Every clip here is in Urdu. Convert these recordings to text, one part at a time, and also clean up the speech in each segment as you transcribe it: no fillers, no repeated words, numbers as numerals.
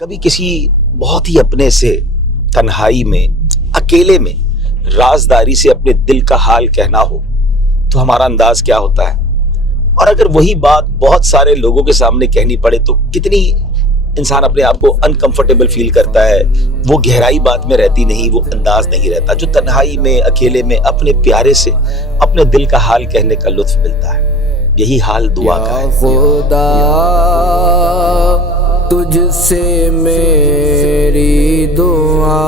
کبھی کسی بہت ہی اپنے سے تنہائی میں اکیلے میں رازداری سے اپنے دل کا حال کہنا ہو تو ہمارا انداز کیا ہوتا ہے، اور اگر وہی بات بہت سارے لوگوں کے سامنے کہنی پڑے تو کتنی انسان اپنے آپ کو انکمفرٹیبل فیل کرتا ہے۔ وہ گہرائی بات میں رہتی نہیں، وہ انداز نہیں رہتا جو تنہائی میں اکیلے میں اپنے پیارے سے اپنے دل کا حال کہنے کا لطف ملتا ہے۔ یہی حال دعا کا ہے۔ خدا تجھ سے میری دعا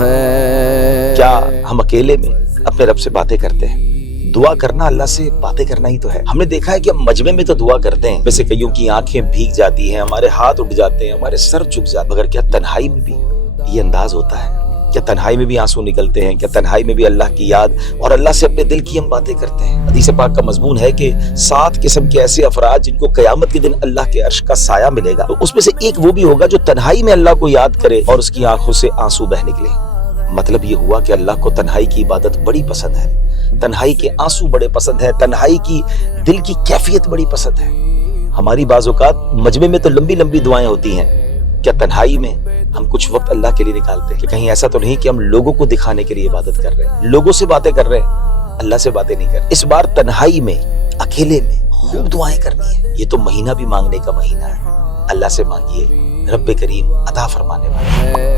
ہے۔ کیا ہم اکیلے میں اپنے رب سے باتیں کرتے ہیں؟ دعا کرنا اللہ سے باتیں کرنا ہی تو ہے۔ ہم نے دیکھا ہے کہ ہم مجمع میں تو دعا کرتے ہیں، ویسے کئیوں کی آنکھیں بھیگ جاتی ہیں، ہمارے ہاتھ اٹھ جاتے ہیں، ہمارے سر جھک جاتے ہیں، مگر کیا تنہائی میں بھی یہ انداز ہوتا ہے؟ کیا تنہائی میں بھی آنسو نکلتے ہیں؟ کیا تنہائی میں بھی اللہ کی یاد اور اللہ سے اپنے دل کی ہم باتیں کرتے ہیں؟ حدیث پاک کا مضمون ہے کہ 7 قسم کے ایسے افراد جن کو قیامت کے دن اللہ کے عرش کا سایہ ملے گا، تو اس میں سے ایک وہ بھی ہوگا جو تنہائی میں اللہ کو یاد کرے اور اس کی آنکھوں سے آنسو بہ نکلے۔ مطلب یہ ہوا کہ اللہ کو تنہائی کی عبادت بڑی پسند ہے، تنہائی کے آنسو بڑے پسند ہیں، تنہائی کی دل کی کیفیت بڑی پسند ہے۔ ہماری بعض اوقات مجمع میں تو لمبی لمبی دعائیں ہوتی ہیں، کیا تنہائی میں ہم کچھ وقت اللہ کے لیے نکالتے ہیں کہ کہیں ایسا تو نہیں کہ ہم لوگوں کو دکھانے کے لیے عبادت کر رہے ہیں، لوگوں سے باتیں کر رہے ہیں، اللہ سے باتیں نہیں کر رہے؟ اس بار تنہائی میں اکیلے میں خوب دعائیں کرنی ہے۔ یہ تو مہینہ بھی مانگنے کا مہینہ ہے، اللہ سے مانگیے، رب کریم عطا فرمانے والا ہے۔